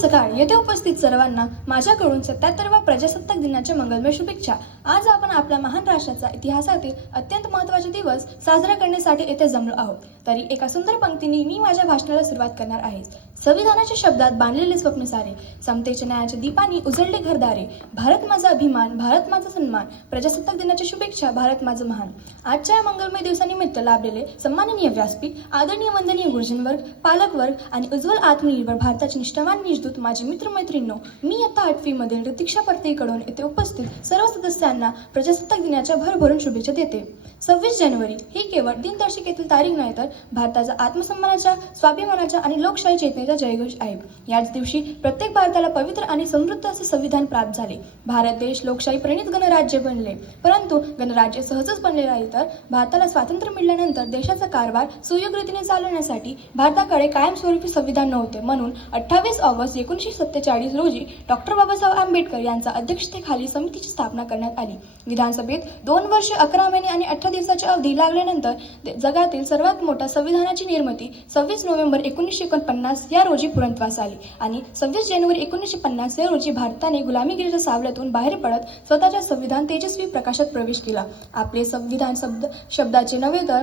सकाळ. येथे उपस्थित सर्वांना माझ्याकडून 77व्या प्रजासत्ताक दिनाच्या मंगलमय शुभेच्छा. आज आपण आपल्या महान राष्ट्राचा इतिहासातील अत्यंत महत्त्वाचे दिवस साजरा करण्यासाठी येथे जमलो आहोत. तरी एका सुंदर पंक्तीने मी माझ्या भाषणाला सुरुवात करणार आहे. संविधानाच्या शब्दात बांधलेले स्वप्न सारे, समतेच्या न्यायाच्या दीपाने उजळले घरदारे. भारत माझा अभिमान, भारत माझा सन्मान, प्रजासत्ताक दिनाच्या शुभेच्छा, भारत माझं महान. आजच्या या मंगलमय दिवसानिमित्त लाभलेले सन्माननीय व्यासपीठ, आदरणीय वंदनीय गुरुजनवर्ग, पालकवर्ग आणि उज्ज्वल आत्मनिर्भर भारताचे निष्ठावान निजदूत, माझे मित्रमैत्रिणींनो, मी इयत्ता 8वी मधील ऋतिक्षा परतेकडून येथे उपस्थित सर्व सदस्यांना प्रजासत्ताक दिनाच्या भरभरून शुभेच्छा देते. 26 जानेवारी ही केवळ दिनदर्शिकेतील तारीख नाही, तर भारताच्या आत्मसन्मानाच्या, स्वाभिमानाच्या आणि लोकशाही चेतनेचा जयघोष आहे. याच दिवशी प्रत्येक भारताला पवित्र आणि समृद्ध असे संविधान प्राप्त झाले. भारत देश लोकशाही प्रणित गणराज्य बनले, परंतु गणराज्य सहजच बनले नाही, तर भारताला स्वातंत्र्य मिळाल्यानंतर देशाचा कारभार सुयोग्य रीतीने चालवण्यासाठी भारताकडे कायमस्वरूपी संविधान नव्हते. म्हणून 28 ऑगस्ट 1947 रोजी डॉक्टर बाबासाहेब आंबेडकर यांच्या अध्यक्षतेखाली समितीची स्थापना करण्यात आली. विधानसभेत 2 वर्षे 11 महिने आणि 18 दिवसाची अवधी लागल्यानंतर जगातील सर्वात मोठ्या संविधानाची निर्मिती 26 नोव्हेंबर 1949 या रोजी पूर्णत्वास आली आणि 26 जानेवारी 1950 या रोजी भारताने गुलामीगिरीच्या सावल्यातून बाहेर पडत स्वतःच्या संविधान तेजस्वी प्रकाशात प्रवेश केला. आपले संविधान शब्दाचे नव्हे तर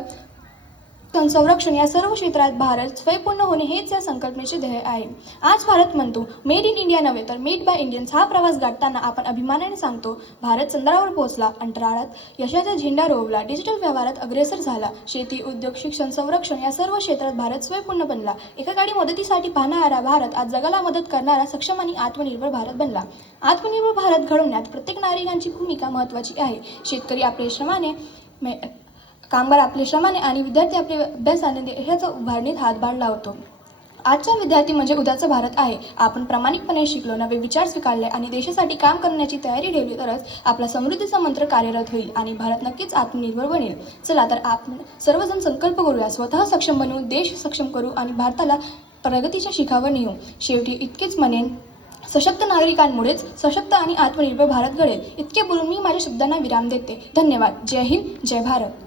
संरक्षण या सर्व क्षेत्रात भारत स्वयंपूर्ण होणे हेच या संकल्पनेचे ध्येय आहे. आज भारत म्हणतो मेड इन इंडिया नव्हे तर मेड बाय इंडियन्स. हा प्रवास गाठताना आपण अभिमानाने सांगतो, भारत चंद्रावर पोहोचला, अंतराळात यशाचा झेंडा रोवला, डिजिटल व्यवहारात अग्रेसर झाला, शेती, उद्योग, शिक्षण, संरक्षण या सर्व क्षेत्रात भारत स्वयंपूर्ण बनला. एकाकाळी मदतीसाठी पाहणारा भारत आज जगाला मदत करणारा सक्षम आणि आत्मनिर्भर भारत बनला. आत्मनिर्भर भारत घडवण्यात प्रत्येक नागरिकांची भूमिका महत्त्वाची आहे. शेतकरी आपल्या श्रमाने, कामगार आपल्या श्रमाने आणि विद्यार्थी आपल्या अभ्यासाने देशाच्या उभारणीत हातभार लावतो. आजचा विद्यार्थी म्हणजे उद्याचा भारत आहे. आपण प्रामाणिकपणे शिकलो, नवे विचार स्वीकारले आणि देशासाठी काम करण्याची तयारी ठेवली तरच आपला समृद्धीचा मंत्र कार्यरत होईल आणि भारत नक्कीच आत्मनिर्भर बनेल. चला तर आपण सर्वजण संकल्प करूया, स्वतः सक्षम बनवू, देश सक्षम करू आणि भारताला प्रगतीच्या शिखरावर नेऊ. शेवटी इतकेच म्हणेन, सशक्त नागरिकांमुळेच सशक्त आणि आत्मनिर्भर भारत घडेल. इतके बोलून मी माझ्या शब्दांना विराम देते. धन्यवाद. जय हिंद, जय भारत.